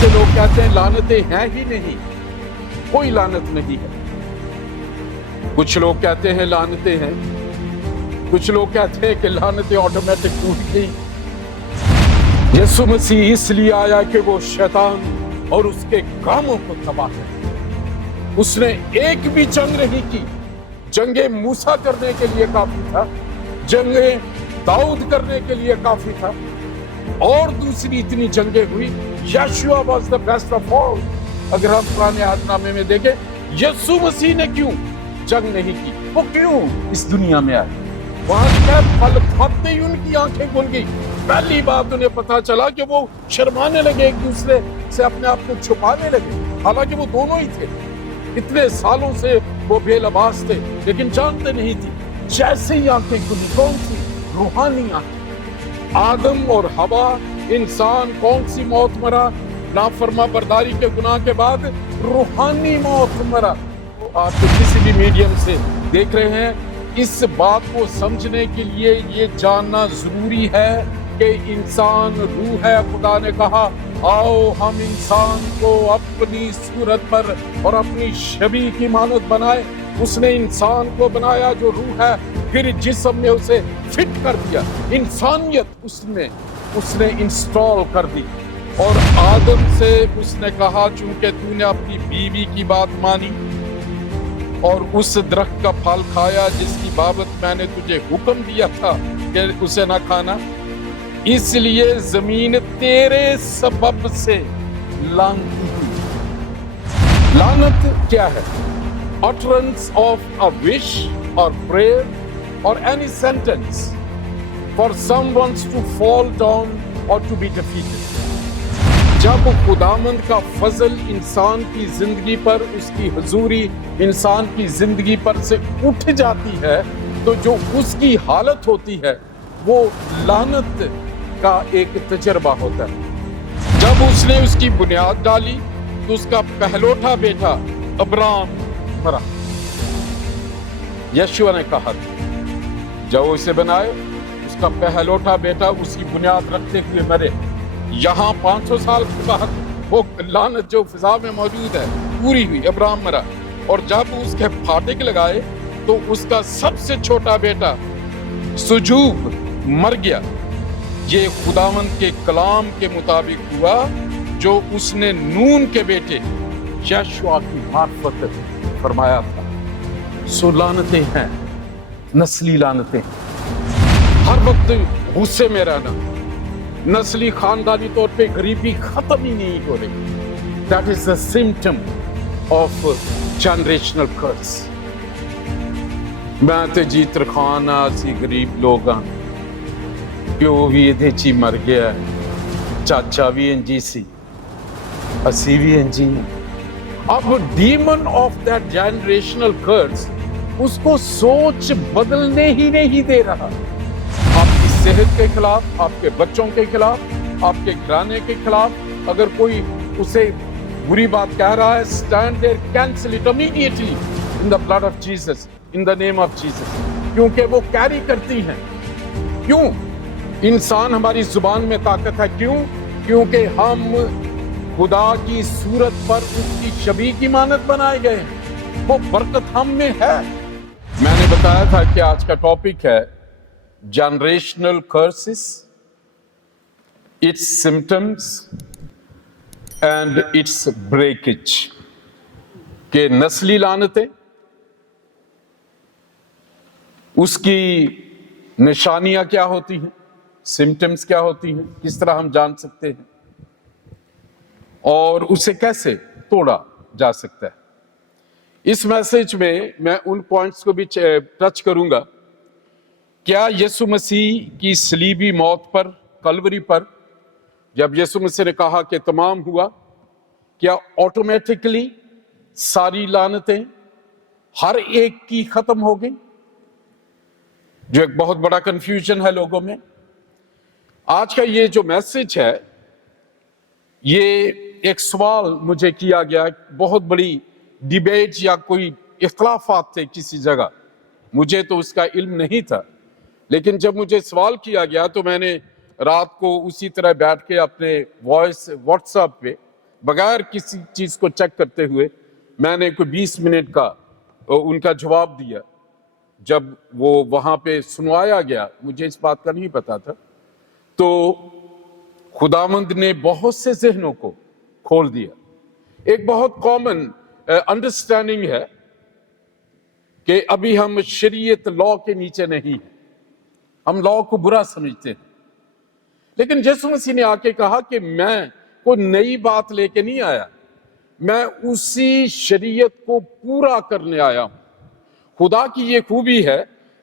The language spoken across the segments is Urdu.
سے لوگ کہتے ہیں لعنتیں ہیں ہی نہیں، کوئی لعنت نہیں ہے. کچھ لوگ کہتے ہیں لعنتیں ہیں، کچھ لوگ کہتے ہیں کہ لعنتیں آٹومیٹک ٹوٹ گئی. یسوع مسیح اس لیے آیا کہ وہ شیطان اور اس کے کاموں کو تباہ کرے. اس نے ایک بھی جنگ نہیں کی. جنگیں موسیٰ کرنے کے لیے کافی تھا، جنگیں داؤد کرنے کے لیے کافی تھا، اور دوسری اتنی جنگیں ہوئی. یشوع was the best of all. اگر ہم پرانے عہد نامے میں دیکھیں یسوع مسیح نے کیوں جنگ نہیں کی، وہ کیوں اس دنیا میں آئے. وہاں کے پھل کھاتے ہی ان کی آنکھیں کھل گئی. پہلی بات انہیں پتا چلا کہ وہ شرمانے لگے، ایک دوسرے سے اپنے آپ کو چھپانے لگے، حالانکہ وہ دونوں ہی تھے. اتنے سالوں سے وہ بے لباس تھے لیکن جانتے نہیں تھی. جیسے ہی آنکھیں کھلی، کون سی؟ روحانی آنکھیں. آدم اور حوا، انسان کون سی موت مرا؟ نافرما برداری کے گناہ کے بعد روحانی موت مرا. آپ کسی بھی میڈیم سے دیکھ رہے ہیں، اس بات کو سمجھنے کے لیے یہ جاننا ضروری ہے کہ انسان روح ہے. خدا نے کہا آؤ ہم انسان کو اپنی صورت پر اور اپنی شبیہ کی مانند بنائے. اس نے انسان کو بنایا جو روح ہے، پھر جسم میں اسے فٹ کر دیا. انسانیت اس نے انسٹال کر دی. اور آدم سے اس نے کہا چونکہ تو نے اپنی بیوی کی بات مانی اور اس درخت کا پھل کھایا جس کی بابت میں نے تجھے حکم دیا تھا کہ اسے نہ کھانا، اس لیے زمین تیرے سبب سے لعنتی ہوئی. لعنت کیا ہے؟ utterance of a wish or prayer or any sentence for someone to fall down or to be defeated. جب خداوند کا فضل انسان کی زندگی پر، اس کی حضوری انسان کی زندگی پر سے اٹھ جاتی ہے تو جو اس کی حالت ہوتی ہے وہ لعنت کا ایک تجربہ ہوتا ہے. جب اس نے اس کی بنیاد ڈالی تو اس کا پہلوٹا بیٹا ابراہیم مرا. یشوع نے کہا جب اسے بنائے اس کا پہلوٹا بیٹا اس کی بنیاد رکھتے ہوئے مرے. یہاں 500 سال کے بعد وہ لعنت جو فضا میں موجود ہے پوری ہوئی، ابراہیم مرا. اور جب اس کے پھاٹک لگائے تو اس کا سب سے چھوٹا بیٹا سجوب مر گیا. یہ خداوند کے کلام کے مطابق ہوا جو اس نے نون کے بیٹے یشوع کی معرفت فرمایا تھا. سو لعنتیں ہیں، نسلی لعنتیں، ہر وقت غصے میں رہنا، نسلی خاندانی طور پہ غریبی ختم ہی نہیں ہو رہی. That is the symptom of generational curse. میں تے جی ترخانہ سی غریب لوگاں، پیو بھی ادھے چی مر گیا ہے، چاچا بھی انجی سی، اسی بھی انجی ہیں. اب demon of that generational curse اس کو سوچ بدلنے ہی نہیں دے رہا. آپ کی صحت کے خلاف، آپ کے بچوں کے خلاف، آپ کے گھرانے کے خلاف اگر کوئی اسے بری بات کہہ رہا ہے، stand there, cancel it immediately in the blood of Jesus, in the name of Jesus. کیونکہ وہ کیری کرتی ہیں. کیوں؟ انسان ہماری زبان میں طاقت ہے. کیوں؟ کیونکہ ہم خدا کی صورت پر اس کی شبیہ کی مانند بنائے گئے ہیں. وہ برکت ہم میں ہے. میں نے بتایا تھا کہ آج کا ٹاپک ہے generational curses, its symptoms and its breakage. کہ نسلی لعنتیں، اس کی نشانیاں کیا ہوتی ہیں، سمٹمز کیا ہوتی ہیں، کس طرح ہم جان سکتے ہیں اور اسے کیسے توڑا جا سکتا ہے. اس میسج میں ان پوائنٹس کو بھی ٹچ کروں گا. کیا یسوع مسیح کی صلیبی موت پر، کلوری پر، جب یسوع مسیح نے کہا کہ تمام ہوا، کیا آٹومیٹکلی ساری لعنتیں ہر ایک کی ختم ہو گئی؟ جو ایک بہت بڑا کنفیوژن ہے لوگوں میں. آج کا یہ جو میسج ہے، یہ ایک سوال مجھے کیا گیا، بہت بڑی ڈیبیٹ یا کوئی اختلافات تھے کسی جگہ، مجھے تو اس کا علم نہیں تھا، لیکن جب مجھے سوال کیا گیا تو میں نے رات کو اسی طرح بیٹھ کے اپنے واٹس ایپ پہ بغیر کسی چیز کو چیک کرتے ہوئے میں نے کوئی 20 منٹ کا ان کا جواب دیا. جب وہ وہاں پہ سنوایا گیا، مجھے اس بات کا نہیں پتا تھا، تو خداوند نے بہت سے ذہنوں کو کھول دیا. ایک بہت کامن انڈرسٹینڈنگ ہے کہ ابھی ہم شریعت لا کے نیچے نہیں ہیں، ہم لا کو برا سمجھتے ہیں. لیکن یسوع مسیح نے آ کے کہا کہ میں کوئی نئی بات لے کے نہیں آیا، میں اسی شریعت کو پورا کرنے آیا ہوں. خدا کی یہ خوبی ہے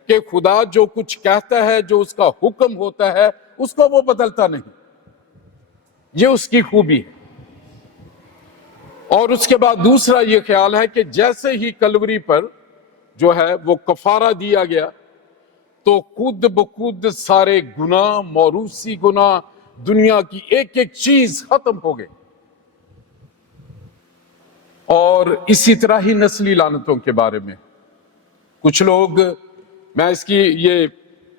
کہ خدا جو کچھ کہتا ہے، جو اس کا حکم ہوتا ہے، اس کو وہ بدلتا نہیں. یہ اس کی خوبی ہے. اور اس کے بعد دوسرا یہ خیال ہے کہ جیسے ہی کلوری پر جو ہے وہ کفارہ دیا گیا تو خود بخود سارے گناہ، موروثی گناہ، دنیا کی ایک ایک چیز ختم ہو گئی. اور اسی طرح ہی نسلی لعنتوں کے بارے میں کچھ لوگ، میں اس کی یہ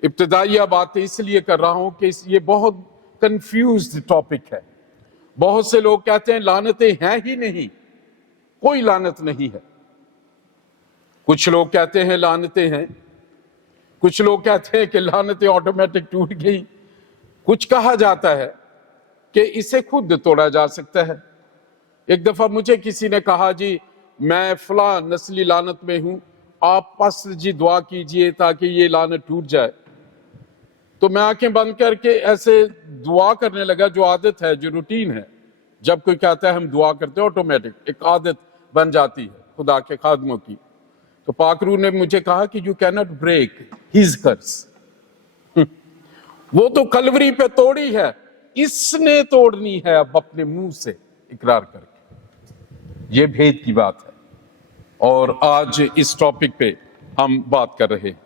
ابتدائیہ باتیں اس لیے کر رہا ہوں کہ یہ بہت کنفیوزڈ ٹاپک ہے. بہت سے لوگ کہتے ہیں لعنتیں ہیں ہی نہیں، کوئی لعنت نہیں ہے. کچھ لوگ کہتے ہیں لعنتیں ہیں، کچھ لوگ کہتے ہیں کہ لعنتیں آٹومیٹک ٹوٹ گئی. کچھ کہا جاتا ہے کہ اسے خود توڑا جا سکتا ہے. ایک دفعہ مجھے کسی نے کہا جی میں فلاں نسلی لعنت میں ہوں، آپ پس جی دعا کیجئے تاکہ یہ لعنت ٹوٹ جائے. تو میں آنکھیں بند کر کے ایسے دعا کرنے لگا، جو عادت ہے، جو روٹین ہے. جب کوئی کہتا ہے ہم دعا کرتے ہیں، آٹومیٹک ایک عادت بن جاتی ہے خدا کے خادموں کی. تو پاک روح نے مجھے کہا کہ یو کینٹ بریک ہز کرس. وہ تو کلوری پہ توڑی ہے، اس نے توڑنی ہے اب اپنے منہ سے اقرار کر کے. یہ بھید کی بات ہے، اور آج اس ٹاپک پہ ہم بات کر رہے ہیں.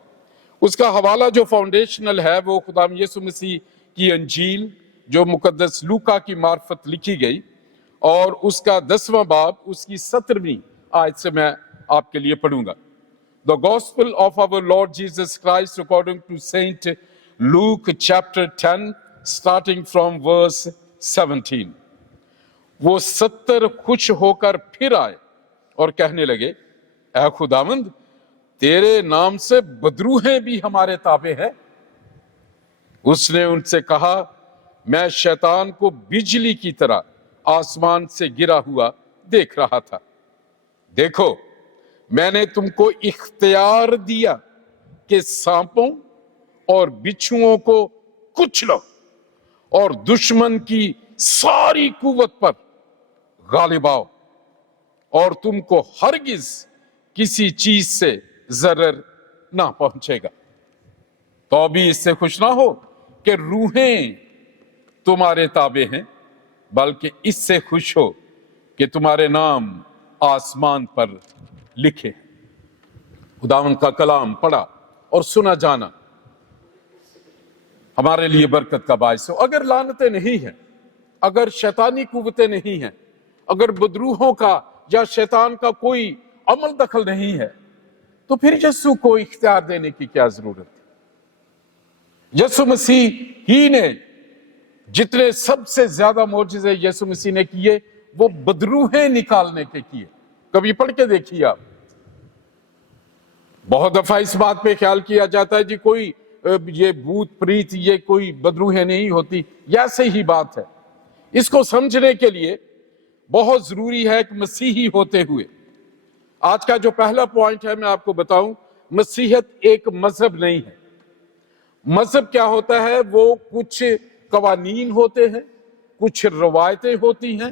اس کا حوالہ جو فاؤنڈیشنل ہے وہ خدا یسوع مسیح کی انجیل جو مقدس لوکا کی معرفت لکھی گئی، اور اس کا 10واں باب اس کی 17ویں آیت سے میں آپ کے لیے پڑھوں گا. The Gospel of our Lord Jesus Christ according to Saint Luke chapter 10 starting from verse 17. وہ 70 خوش ہو کر پھر آئے اور کہنے لگے، اے خداوند، تیرے نام سے بدروہیں بھی ہمارے تابع ہیں. اس نے ان سے کہا، میں شیطان کو بجلی کی طرح آسمان سے گرا ہوا دیکھ رہا تھا. دیکھو، میں نے تم کو اختیار دیا کہ سانپوں اور بچھوؤں کو کچلو اور دشمن کی ساری قوت پر غالب آؤ، اور تم کو ہرگز کسی چیز سے ضرر نہ پہنچے گا. تو ابھی اس سے خوش نہ ہو کہ روحیں تمہارے تابع ہیں، بلکہ اس سے خوش ہو کہ تمہارے نام آسمان پر لکھے. خداوند کا کلام پڑھا اور سنا جانا ہمارے لیے برکت کا باعث ہو. اگر لعنتیں نہیں ہیں، اگر شیطانی قوتیں نہیں ہیں، اگر بدروحوں کا یا شیطان کا کوئی عمل دخل نہیں ہے، تو پھر یسوع کو اختیار دینے کی کیا ضرورت ہے؟ یسوع مسیح ہی نے جتنے سب سے زیادہ معجزے یسوع مسیح نے کیے وہ بدروہیں نکالنے کے کیے. کبھی پڑھ کے دیکھیے آپ. بہت دفعہ اس بات پہ خیال کیا جاتا ہے جی کوئی یہ بھوت پریت، یہ کوئی بدروہیں نہیں ہوتی. یہ صحیح بات ہے. اس کو سمجھنے کے لیے بہت ضروری ہے کہ مسیحی ہوتے ہوئے، آج کا جو پہلا پوائنٹ ہے میں آپ کو بتاؤں، مسیحیت ایک مذہب نہیں ہے. مذہب کیا ہوتا ہے؟ وہ کچھ قوانین ہوتے ہیں، کچھ روایتیں ہوتی ہیں،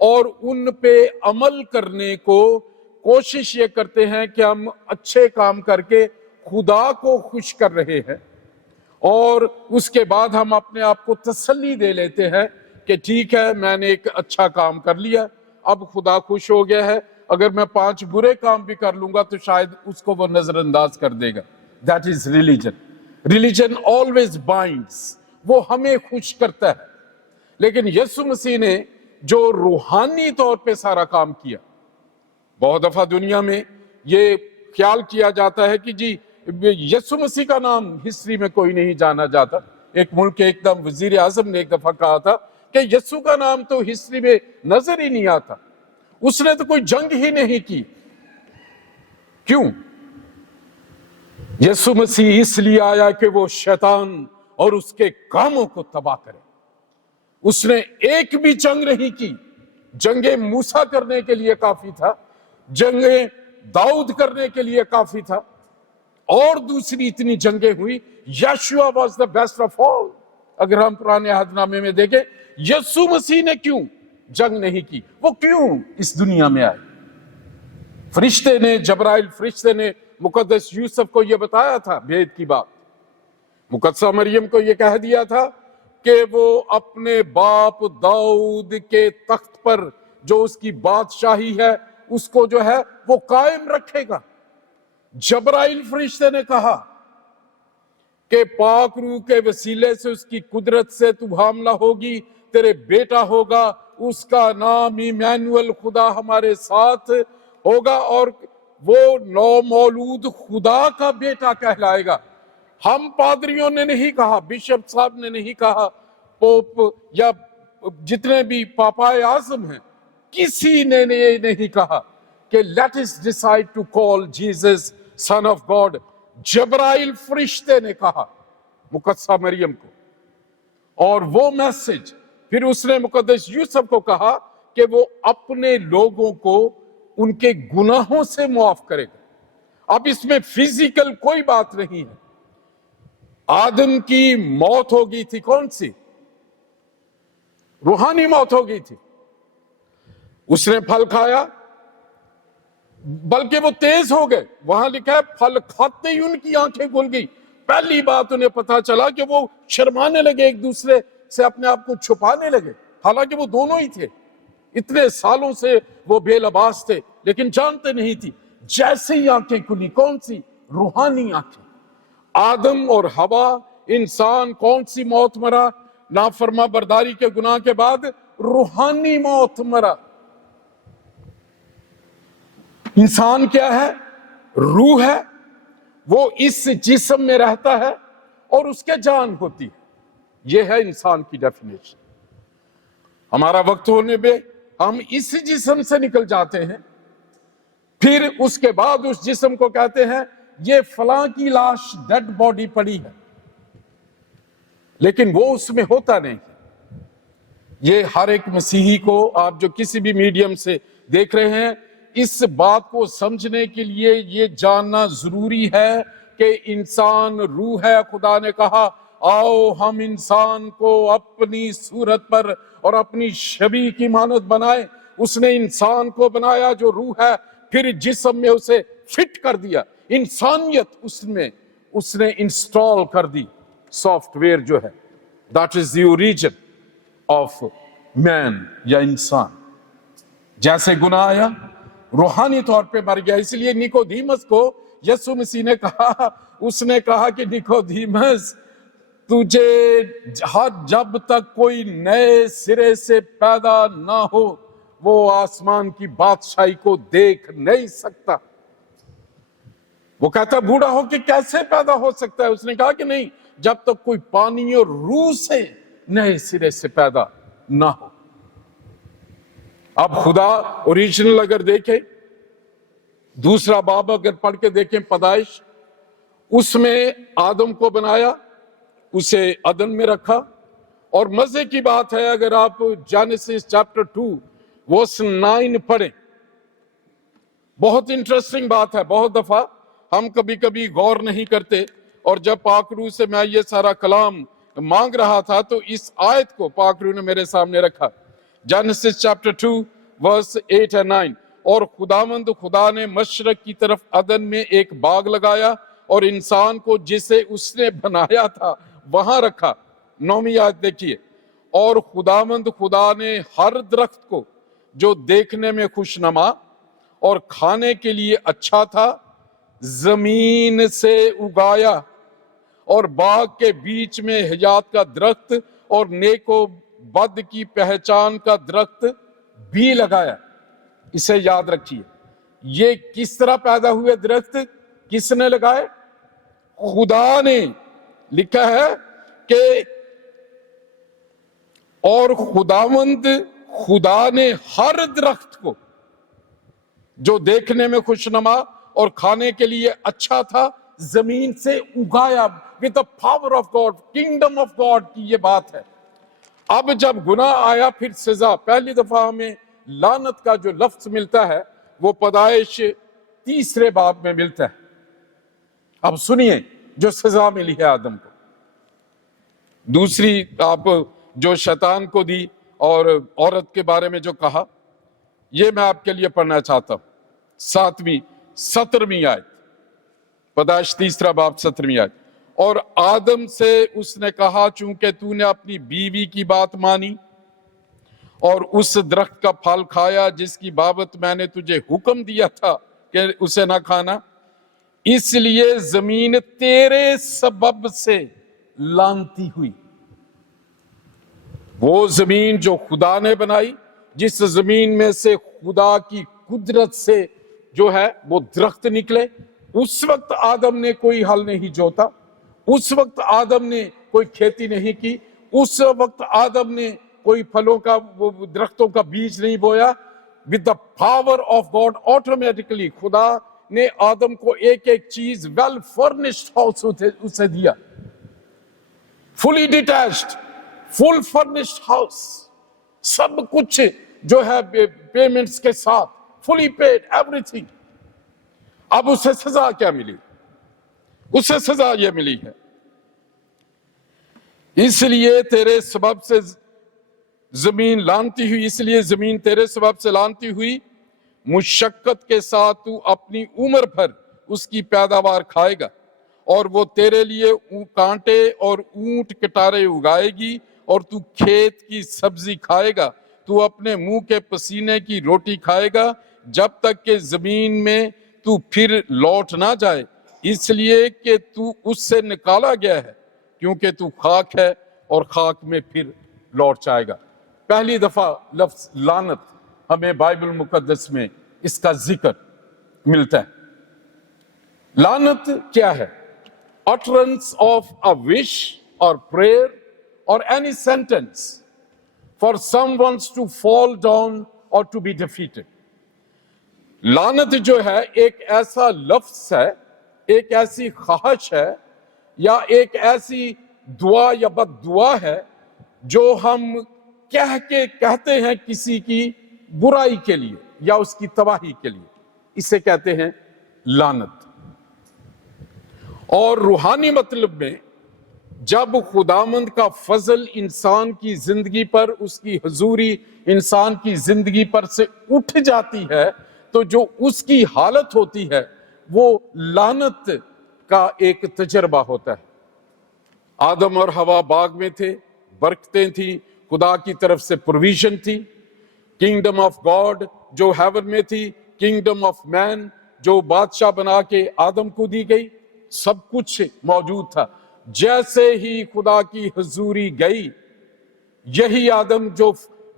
اور ان پہ عمل کرنے کو کوشش یہ کرتے ہیں کہ ہم اچھے کام کر کے خدا کو خوش کر رہے ہیں، اور اس کے بعد ہم اپنے آپ کو تسلی دے لیتے ہیں کہ ٹھیک ہے میں نے ایک اچھا کام کر لیا، اب خدا خوش ہو گیا ہے، اگر میں 5 برے کام بھی کر لوں گا تو شاید اس کو وہ نظر انداز کر دے گا. That is religion. Religion always binds. وہ ہمیں خوش کرتا ہے. لیکن یسوع مسیح نے جو روحانی طور پہ سارا کام کیا، بہت دفعہ دنیا میں یہ خیال کیا جاتا ہے کہ جی یسوع مسیح کا نام ہسٹری میں کوئی نہیں جانا جاتا. ایک ملک کے ایک دم وزیر اعظم نے ایک دفعہ کہا تھا کہ یسوع کا نام تو ہسٹری میں نظر ہی نہیں آتا، اس نے تو کوئی جنگ ہی نہیں کی۔ کیوں؟ یسوع مسیح اس لیے آیا کہ وہ شیطان اور اس کے کاموں کو تباہ کرے۔ اس نے ایک بھی جنگ نہیں کی۔ جنگ موسیٰ کرنے کے لیے کافی تھا، جنگ داؤد کرنے کے لیے کافی تھا، اور دوسری اتنی جنگیں ہوئی۔ یشوع was the best of all. اگر ہم پرانے عہد نامے میں دیکھیں، یسوع مسیح نے کیوں جنگ نہیں کی؟ وہ کیوں اس دنیا میں آئے؟ فرشتے نے، جبرائیل فرشتے نے مقدس یوسف کو یہ بتایا تھا بھید کی بات، مقدسہ مریم کو یہ کہہ دیا تھا کہ وہ اپنے باپ داؤد کے تخت پر جو اس کی بادشاہی ہے اس کو جو ہے وہ قائم رکھے گا۔ جبرائیل فرشتے نے کہا کہ پاک روح کے وسیلے سے اس کی قدرت سے تو حاملہ ہوگی، تیرے بیٹا ہوگا، اس کا نام ایمانویل، خدا ہمارے ساتھ ہوگا، اور وہ نومولود خدا کا بیٹا کہلائے گا۔ ہم پادریوں نے نہیں کہا، بشپ صاحب نے نہیں کہا، پوپ یا جتنے بھی پاپائے اعظم ہیں، کسی نے یہ نہیں کہا کہ let us decide to call Jesus son of God۔ جبرائیل فرشتے نے کہا مقدسہ مریم کو، اور وہ میسج پھر اس نے مقدس یوسف کو کہا کہ وہ اپنے لوگوں کو ان کے گناہوں سے معاف کرے گا۔ اب اس میں فزیکل کوئی بات نہیں ہے۔ آدم کی موت ہو گئی تھی، کون سی؟ روحانی موت ہو گئی تھی۔ اس نے پھل کھایا، بلکہ وہ تیز ہو گئے۔ وہاں لکھا ہے پھل کھاتے ہی ان کی آنکھیں کھل گئی۔ پہلی بات انہیں پتا چلا کہ وہ شرمانے لگے، ایک دوسرے سے اپنے آپ کو چھپانے لگے، حالانکہ وہ دونوں ہی تھے، اتنے سالوں سے وہ بے لباس تھے، لیکن جانتے نہیں تھی۔ جیسے ہی آنکھیں کھلی، کون سی؟ روحانی آنکھیں۔ آدم اور حوا، انسان کون سی موت مرا؟ نافرما برداری کے گناہ کے بعد روحانی موت مرا۔ انسان کیا ہے؟ روح ہے، وہ اس جسم میں رہتا ہے اور اس کے جان ہوتی ہے۔ یہ ہے انسان کی ڈیفینیشن۔ ہمارا وقت ہونے پہ ہم اس جسم سے نکل جاتے ہیں، پھر اس کے بعد اس جسم کو کہتے ہیں یہ فلاں کی لاش ڈیڈ باڈی پڑی ہے، لیکن وہ اس میں ہوتا نہیں۔ یہ ہر ایک مسیحی کو، آپ جو کسی بھی میڈیم سے دیکھ رہے ہیں، اس بات کو سمجھنے کے لیے یہ جاننا ضروری ہے کہ انسان روح ہے۔ خدا نے کہا آؤ ہم انسان کو اپنی صورت پر اور اپنی شبیہ کی مانند بنائے۔ اس نے انسان کو بنایا جو روح ہے، پھر جسم میں اسے فٹ کر دیا، انسانیت اس نے انسٹال کر دی، سافٹ ویئر جو ہے۔ that is the origin of man یا انسان۔ جیسے گناہ آیا، روحانی طور پہ مر گیا۔ اس لیے نیکودیمس کو یسوع مسیح نے کہا، اس نے کہا کہ نیکودیمس تجھے جب تک کوئی نئے سرے سے پیدا نہ ہو وہ آسمان کی بادشاہی کو دیکھ نہیں سکتا۔ وہ کہتا بوڑھا ہو کہ کیسے پیدا ہو سکتا ہے؟ اس نے کہا کہ نہیں، جب تک کوئی پانی اور روح سے نئے سرے سے پیدا نہ ہو۔ اب خدا اوریجنل اگر دیکھیں، دوسرا باب اگر پڑھ کے دیکھیں پیدائش، اس میں آدم کو بنایا، اسے عدن میں رکھا، اور مزے کی بات ہے اگر آپ جینیسس چیپٹر 2 ورس 9 پڑھیں، بہت انٹرسٹنگ بات ہے۔ بہت دفعہ ہم کبھی کبھی غور نہیں کرتے، اور جب پاک روح سے میں یہ سارا کلام مانگ رہا تھا تو اس آیت کو پاک روح نے میرے سامنے رکھا۔ جینیسس چیپٹر 2 ورس 8 اور 9۔ اور خداوند خدا نے مشرق کی طرف عدن میں ایک باغ لگایا اور انسان کو جسے اس نے بنایا تھا وہاں رکھا۔ 9ویں آیت دیکھیے، اور خداوند خدا نے ہر درخت کو جو دیکھنے میں خوشنما اور کھانے کے لیے اچھا تھا زمین سے اگایا، اور باغ کے بیچ میں حیات کا درخت اور نیک و بد کی پہچان کا درخت بھی لگایا۔ اسے یاد رکھیے، یہ کس طرح پیدا ہوئے درخت؟ کس نے لگائے؟ خدا نے۔ لکھا ہے کہ اور خداوند خدا نے ہر درخت کو جو دیکھنے میں خوشنما اور کھانے کے لیے اچھا تھا زمین سے اگایا. with the power of God, kingdom of God کی یہ بات ہے. اب جب گناہ آیا پھر سزا. پہلی دفعہ ہمیں لعنت کا جو لفظ ملتا ہے وہ پیدائش 3 باب میں ملتا ہے. اب سنیے جو سزا ملی ہے آدم کو. دوسری آپ جو شیطان کو دی اور عورت کے بارے میں جو کہا یہ میں آپ کے لیے پڑھنا چاہتا ہوں. 17ویں آیت, پیدائش 3 باب 17ویں آیت. اور آدم سے اس نے کہا چونکہ تو نے اپنی بیوی کی بات مانی اور اس درخت کا پھل کھایا جس کی بابت میں نے تجھے حکم دیا تھا کہ اسے نہ کھانا, اس لیے زمین تیرے سبب سے لعنتی ہوئی. وہ زمین جو خدا نے بنائی, جس زمین میں سے خدا کی قدرت سے جو ہے وہ درخت نکلے, اس وقت آدم نے کوئی ہل نہیں جوتا, اس وقت آدم نے کوئی کھیتی نہیں کی, اس وقت آدم نے کوئی پھلوں کا درختوں کا بیج نہیں بویا. with the power of God automatically خدا نے آدم کو ایک ایک چیز well furnished house اسے دیا, fully detached, full furnished house, سب کچھ جو ہے پیمنٹس کے ساتھ, fully paid everything. اب اسے سزا کیا ملی؟ اسے سزا یہ ملی ہے اس لیے تیرے سبب سے زمین لعنتی ہوئی, اس لیے زمین تیرے سبب سے لعنتی ہوئی, مشقت کے ساتھ تو اپنی عمر بھر اس کی پیداوار کھائے گا اور وہ تیرے لیے کانٹے اور اونٹ کٹارے اگائے گی اور تو کھیت کی سبزی کھائے گا. تو اپنے منہ کے پسینے کی روٹی کھائے گا جب تک کہ زمین میں تو پھر لوٹ نہ جائے, اس لیے کہ تو اس سے نکالا گیا ہے, کیونکہ تو خاک ہے اور خاک میں پھر لوٹ جائے گا. پہلی دفعہ لفظ لعنت ہمیں بائبل مقدس میں اس کا ذکر ملتا ہے. لعنت کیا ہے؟ utterance of a wish or prayer or any sentence for someone to fall down or to be defeated. لعنت جو ہے ایک ایسا لفظ ہے, ایک ایسی خواہش ہے یا ایک ایسی دعا یا بد دعا ہے جو ہم کہتے ہیں کسی کی برائی کے لیے یا اس کی تباہی کے لیے, اسے کہتے ہیں لعنت. اور روحانی مطلب میں جب خداوند کا فضل انسان کی زندگی پر, اس کی حضوری انسان کی زندگی پر سے اٹھ جاتی ہے تو جو اس کی حالت ہوتی ہے وہ لعنت کا ایک تجربہ ہوتا ہے. آدم اور حوا باغ میں تھے, برکتیں تھیں, خدا کی طرف سے پروویژن تھی, کنگڈم آف گاڈ جو ہیون میں تھی, کنگڈم آف مین جو بادشاہ بنا کے آدم کو دی گئی, سب کچھ موجود تھا. جیسے ہی خدا کی حضوری گئی, یہی آدم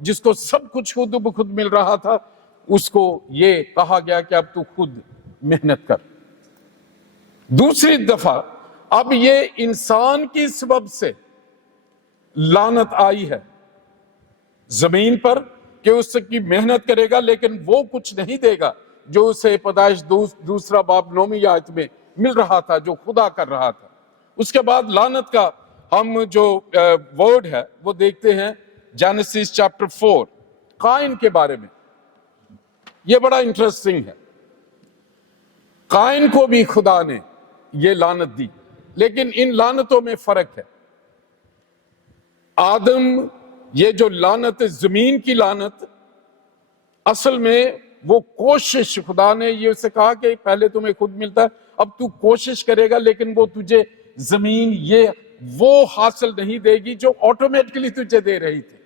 جس کو سب کچھ خود بخود مل رہا تھا, اس کو یہ کہا گیا کہ اب تو خود محنت کر. دوسری دفعہ اب یہ انسان کی سبب سے لعنت آئی ہے زمین پر کہ اس کی محنت کرے گا لیکن وہ کچھ نہیں دے گا جو اسے پیدائش 2 باب 9 آیت میں مل رہا تھا, جو خدا کر رہا تھا. اس کے بعد لعنت کا ہم جو ورڈ ہے وہ دیکھتے ہیں جینیسس چیپٹر 4 قائن کے بارے میں. یہ بڑا انٹرسٹنگ ہے. قائن کو بھی خدا نے یہ لعنت دی, لیکن ان لعنتوں میں فرق ہے. آدم یہ جو لعنت زمین کی لعنت, اصل میں وہ کوشش, خدا نے یہ اسے کہا کہ پہلے تمہیں خود ملتا ہے, اب تو کوشش کرے گا لیکن وہ تجھے زمین یہ وہ حاصل نہیں دے گی جو آٹومیٹکلی تجھے دے رہی تھی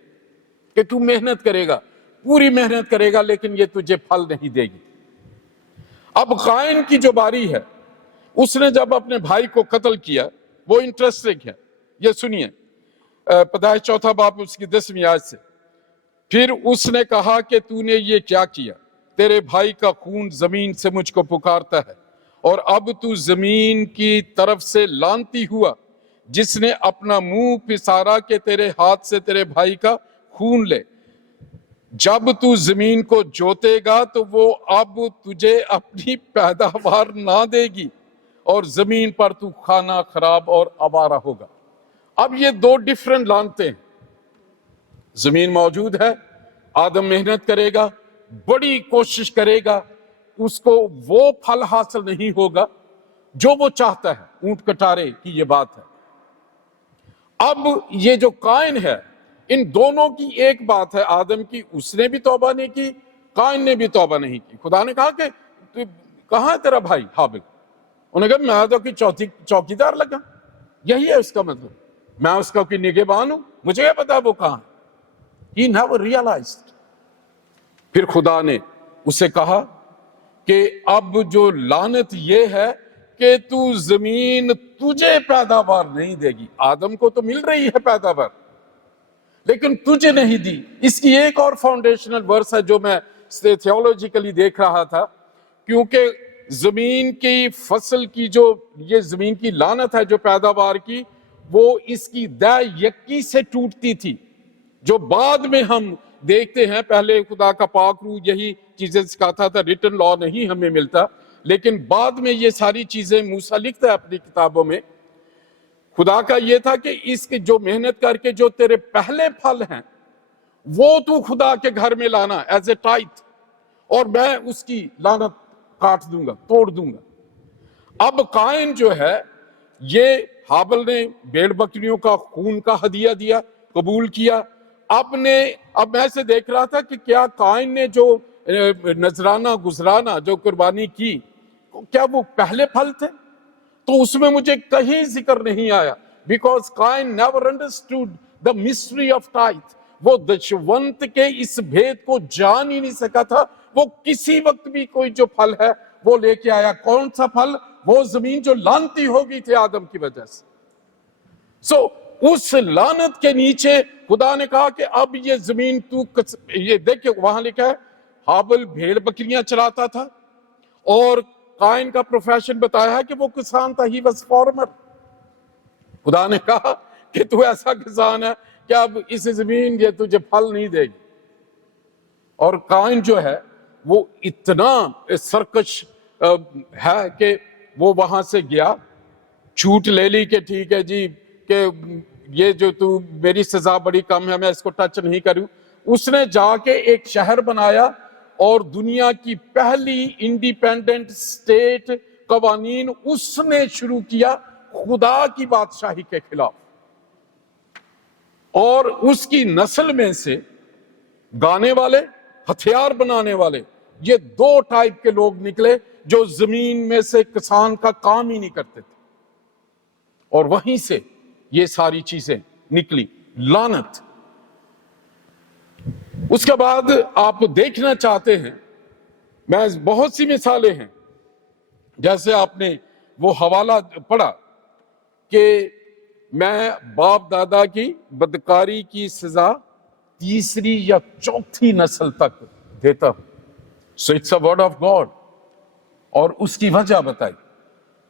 کہ تو محنت کرے گا, پوری محنت کرے گا لیکن یہ تجھے پھل نہیں دے گی. اب قائن کی جو باری ہے, اس نے جب اپنے بھائی کو قتل کیا, وہ انٹرسٹنگ ہے, یہ سنیے پیدائش 4 باب اس کی 10ویں آیت سے. پھر اس نے کہا کہ تو نے یہ کیا کیا, تیرے بھائی کا خون زمین سے مجھ کو پکارتا ہے, اور اب تو زمین کی طرف سے لعنتی ہوا جس نے اپنا منہ پسارا کہ تیرے ہاتھ سے تیرے بھائی کا خون لے. جب تو زمین کو جوتے گا تو وہ اب تجھے اپنی پیداوار نہ دے گی اور زمین پر تو کھانا خراب اور آوارہ ہوگا. اب یہ دو ڈیفرنٹ لانتے ہیں. زمین موجود ہے, آدم محنت کرے گا, بڑی کوشش کرے گا, اس کو وہ پھل حاصل نہیں ہوگا جو وہ چاہتا ہے. اونٹ کٹارے کی یہ بات ہے. اب یہ جو قائن ہے, ان دونوں کی ایک بات ہے. آدم کی, اس نے بھی توبہ نہیں کی, قائن نے بھی توبہ نہیں کی. خدا نے کہا کہ کہاں ہے تیرا بھائی حابل؟ انہوں نے کہا میں تو کی چوکیدار لگا. یہی ہے اس کا مطلب, میں اس کا کوئی نگہبان ہوں, مجھے کیا پتا وہ کہاں ہے. He never realized. پھر خدا نے اسے کہا کہ اب جو لعنت یہ ہے کہ تو زمین تجھے پیداوار نہیں دے گی. آدم کو تو مل رہی ہے پیداوار, لیکن تجھے نہیں دی. اس کی ایک اور فاؤنڈیشنل ورس ہے جو میں تھیولوجیکلی دیکھ رہا تھا, کیونکہ زمین کی فصل کی جو یہ زمین کی لعنت ہے جو پیداوار کی, وہ اس کی دے یکی سے ٹوٹتی تھی, جو بعد میں ہم دیکھتے ہیں. پہلے خدا کا پاک روح یہی چیزیں سکھاتا تھا, ریٹن لا نہیں ہمیں ملتا, لیکن بعد میں یہ ساری چیزیں موسیٰ لکھتا ہے اپنی کتابوں میں. خدا کا یہ تھا کہ اس کی جو محنت کر کے جو تیرے پہلے پھل ہیں وہ تو خدا کے گھر میں لانا ایز اے ٹائٹ, اور میں اس کی لعنت کاٹ دوں گا, توڑ دوں گا. اب قائن جو ہے, یہ حابل نے بھیڑ بکریوں کا خون کا ہدیہ دیا, قبول کیا. اب میں سے دیکھ رہا تھا کہ کیا قائن نے جو نذرانہ گزرانہ جو قربانی کی, کیا وہ پہلے پھل تھے؟ تو اس میں مجھے کہیں ذکر نہیں آیا, because قائن never understood the mystery of tithe. وہ دشونت کے اس بھید کو جان ہی نہیں سکا تھا. وہ کسی وقت بھی کوئی جو پھل ہے وہ لے کے آیا. کون سا پھل؟ وہ زمین جو لعنتی ہو گئی تھی آدم کی وجہ سے. اس لعنت کے نیچے خدا نے کہا کہ اب یہ زمین یہ دیکھیں وہاں لکھا ہے حابل بھیڑ بکریاں چلاتا تھا, اور قائن کا پروفیشن بتایا ہے کہ وہ کسان تھا, ہی واز فارمر. خدا نے کہا کہ تو ایسا کسان ہے کہ اب اس زمین یہ تجھے پھل نہیں دے گی. اور قائن جو ہے وہ اتنا سرکش ہے کہ وہ وہاں سے گیا, چھوٹ لے لی کہ ٹھیک ہے جی کہ یہ جو تو میری سزا بڑی کم ہے, میں اس کو ٹچ نہیں کروں. اس نے جا کے ایک شہر بنایا اور دنیا کی پہلی انڈیپینڈنٹ سٹیٹ قوانین اس نے شروع کیا خدا کی بادشاہی کے خلاف. اور اس کی نسل میں سے گانے والے, ہتھیار بنانے والے, یہ دو ٹائپ کے لوگ نکلے جو زمین میں سے کسان کا کام ہی نہیں کرتے تھے. اور وہیں سے یہ ساری چیزیں نکلی, لعنت. اس کے بعد آپ دیکھنا چاہتے ہیں, میں بہت سی مثالیں ہیں, جیسے آپ نے وہ حوالہ پڑھا کہ میں باپ دادا کی بدکاری کی سزا تیسری یا چوتھی نسل تک دیتا ہوں. So it's a word of God. اور اس کی وجہ بتائی,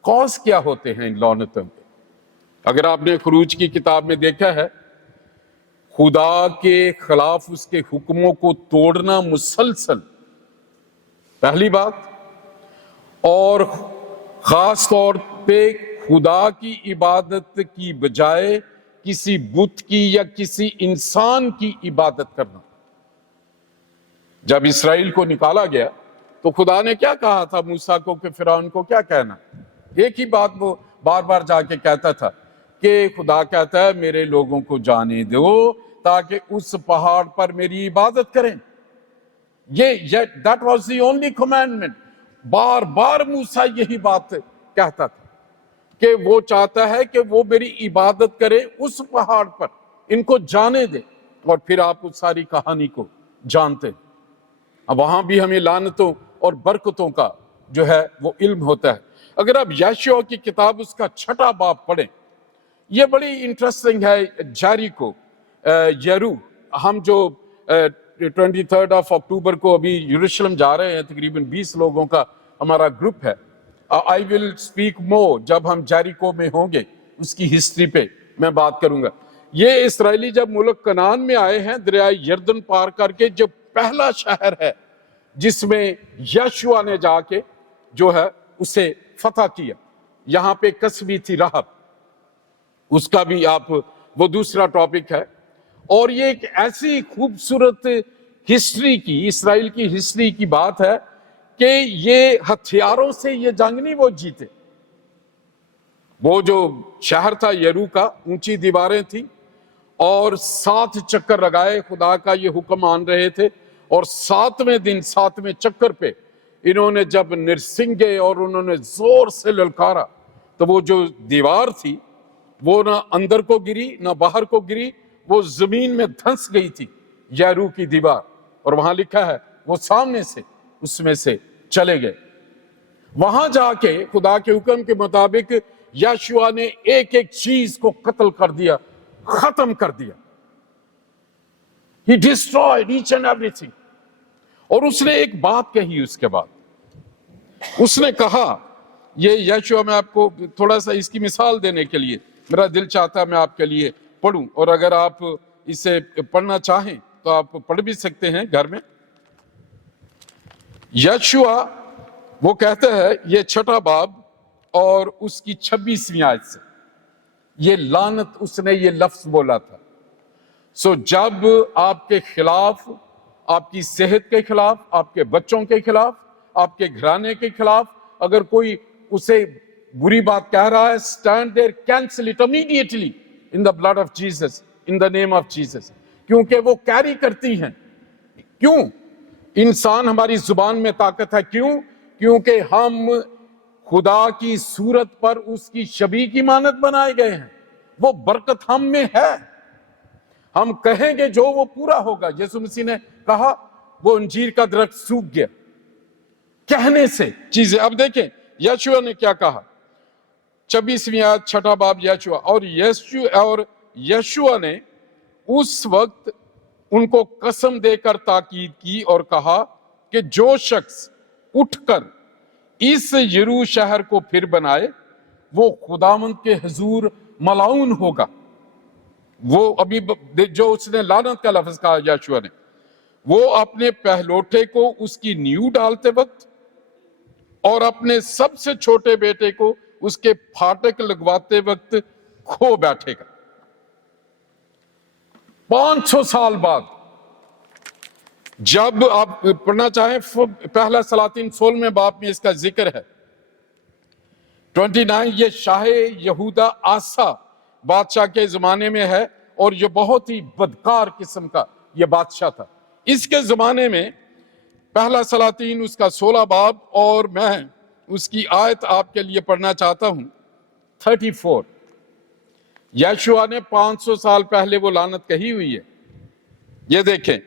کاز کیا ہوتے ہیں ان لعنتوں کے. اگر آپ نے خروج کی کتاب میں دیکھا ہے, خدا کے خلاف اس کے حکموں کو توڑنا مسلسل پہلی بات, اور خاص طور پہ خدا کی عبادت کی بجائے کسی بت کی یا کسی انسان کی عبادت کرنا. جب اسرائیل کو نکالا گیا تو خدا نے کیا کہا تھا موسیٰ کو کہ فرعون کو کیا کہنا؟ ایک ہی بات وہ بار بار جا کے کہتا تھا کہ خدا کہتا ہے میرے لوگوں کو جانے دو تاکہ اس پہاڑ پر میری عبادت کریں. that was the only commandment. بار بار موسیٰ یہی بات کہتا تھا کہ وہ چاہتا ہے کہ وہ میری عبادت کرے اس پہاڑ پر, ان کو جانے دے. اور پھر آپ اس ساری کہانی کو جانتے ہیں. اب وہاں بھی ہمیں لعنتوں اور برکتوں کا جو ہے وہ علم ہوتا ہے. اگر آپ یشوع کی کتاب اس کا 6 باب پڑھیں, یہ بڑی انٹرسٹنگ ہے. جیریکو, یرو, ہم جو 23 اکتوبر کو ابھی یروشلم جا رہے ہیں, تقریباً 20 لوگوں کا ہمارا گروپ ہے. I will speak more جب ہم جیریکو میں ہوں گے, اس کی ہسٹری پہ میں بات کروں گا. یہ اسرائیلی جب ملک کنعان میں آئے ہیں دریائے یردن پار کر کے، جو پہلا شہر ہے جس میں یشوع نے جا کے جو ہے اسے فتح کیا، یہاں پہ کسبی تھی رہب، اس کا بھی آپ وہ دوسرا ٹاپک ہے۔ اور یہ ایک ایسی خوبصورت ہسٹری کی، اسرائیل کی ہسٹری کی بات ہے کہ یہ ہتھیاروں سے یہ جنگ نہیں وہ جیتے۔ وہ جو شہر تھا یرو کا، اونچی دیواریں تھیں اور 7 چکر لگائے، خدا کا یہ حکم مان رہے تھے، اور 7ویں دن 7ویں چکر پہ انہوں نے جب نرسنگے اور انہوں نے زور سے للکارا تو وہ جو دیوار تھی وہ نہ اندر کو گری نہ باہر کو گری، وہ زمین میں دھنس گئی تھی یرو کی دیوار، اور وہاں لکھا ہے وہ سامنے سے اس میں سے چلے گئے۔ وہاں جا کے خدا کے حکم کے مطابق یشوع نے ایک ایک چیز کو قتل کر دیا، ختم کر دیا۔ He destroyed each and everything۔ اور اس نے ایک بات کہی اس کے بعد، اس نے کہا، یہ یشوع میں آپ کو تھوڑا سا اس کی مثال دینے کے لیے میرا دل چاہتا ہے میں آپ کے لیے پڑھوں، اور اگر آپ اسے پڑھنا چاہیں تو آپ پڑھ بھی سکتے ہیں گھر میں۔ یشوع وہ کہتا ہے، یہ 6 باب اور اس کی 26ویں آیت سے، یہ لعنت اس نے یہ لفظ بولا تھا۔ سو جب آپ کے خلاف، آپ کی صحت کے خلاف، آپ کے بچوں کے خلاف، آپ کے گھرانے کے خلاف اگر کوئی اسے بری بات کہہ رہا ہے، stand there, cancel it immediately in the blood of Jesus, in the name of Jesus، کیونکہ وہ کیری کرتی ہیں۔ کیوں؟ انسان ہماری زبان میں طاقت ہے، کیوں؟ کیونکہ ہم خدا کی صورت پر اس کی شبیہ کی مانند بنائے گئے ہیں، وہ برکت ہم میں ہے، ہم کہیں گے جو وہ پورا ہوگا۔ یسوع مسیح نے کہا وہ انجیر کا درخت سوکھ گیا، کہنے سے چیزیں۔ اب دیکھیں یشوع نے کیا کہا، 26ویں آیت 6 باب یشوع، اور یشوع نے اس وقت ان کو قسم دے کر تاکید کی اور کہا کہ جو شخص اٹھ کر اس یرو شہر کو پھر بنائے وہ خداوند کے حضور ملعون ہوگا۔ وہ ابھی جو اس نے لعنت کا لفظ کہا یشوع نے، وہ اپنے پہلوٹے کو اس کی نیو ڈالتے وقت اور اپنے سب سے چھوٹے بیٹے کو اس کے پھاٹک لگواتے وقت کھو بیٹھے گا۔ 500 سال بعد، جب آپ پڑھنا چاہیں پہلا سلاطین 16 باب میں اس کا ذکر ہے، 29، یہ شاہ یہودا آسا بادشاہ کے زمانے میں ہے، اور یہ بہت ہی بدکار قسم کا یہ بادشاہ تھا۔ اس کے زمانے میں پہلا سلاطین اس کا 16 باب، اور میں اس کی آیت آپ کے لیے پڑھنا چاہتا ہوں 34۔ یشوع نے 500 سال پہلے وہ لعنت کہی ہوئی ہے۔ یہ دیکھیں،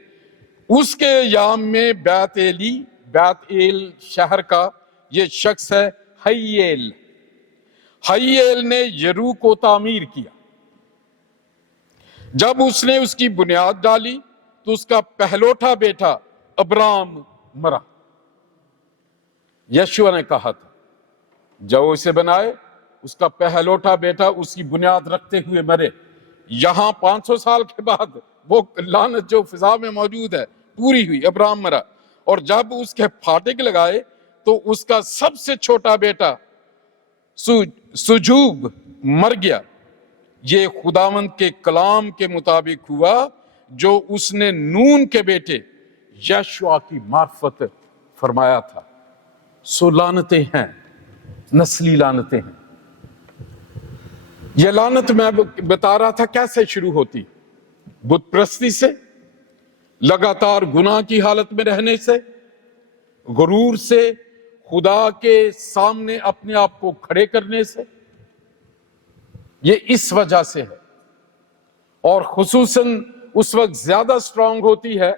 اس کے ایام میں بیت ایل شہر کا یہ شخص ہے حییل نے یرو کو تعمیر کیا۔ جب اس نے اس کی بنیاد ڈالی تو اس کا پہلوٹا بیٹا ابرام مرا۔ یشوع نے کہا تھا جب اسے بنائے اس کا پہلوٹا بیٹا اس کی بنیاد رکھتے ہوئے مرے۔ یہاں 500 سال کے بعد وہ لعنت جو فضا میں موجود ہے پوری ہوئی، ابرام مرا، اور جب اس کے پھاٹک لگائے تو اس کا سب سے چھوٹا بیٹا سجوب مر گیا۔ یہ خداوند کے کلام کے مطابق ہوا جو اس نے نون کے بیٹے یشوع کی معرفت فرمایا تھا۔ سو لعنتیں ہیں، نسلی لعنتیں ہیں۔ یہ لعنت میں بتا رہا تھا کیسے شروع ہوتی، بت پرستی سے، لگاتار گناہ کی حالت میں رہنے سے، غرور سے، خدا کے سامنے اپنے آپ کو کھڑے کرنے سے، یہ اس وجہ سے ہے۔ اور خصوصاً اس وقت زیادہ سٹرونگ ہوتی ہے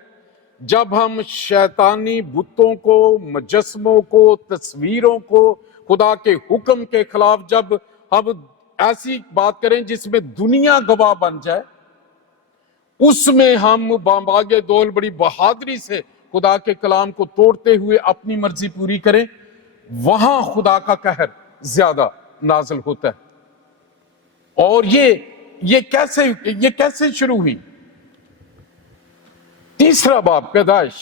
جب ہم شیطانی بتوں کو، مجسموں کو، تصویروں کو، خدا کے حکم کے خلاف جب ہم ایسی بات کریں جس میں دنیا گواہ بن جائے، اس میں ہم بامباغ دول بڑی بہادری سے خدا کے کلام کو توڑتے ہوئے اپنی مرضی پوری کریں، وہاں خدا کا قہر زیادہ نازل ہوتا ہے۔ اور یہ یہ کیسے شروع ہوئی؟ تیسرا باب پیدائش.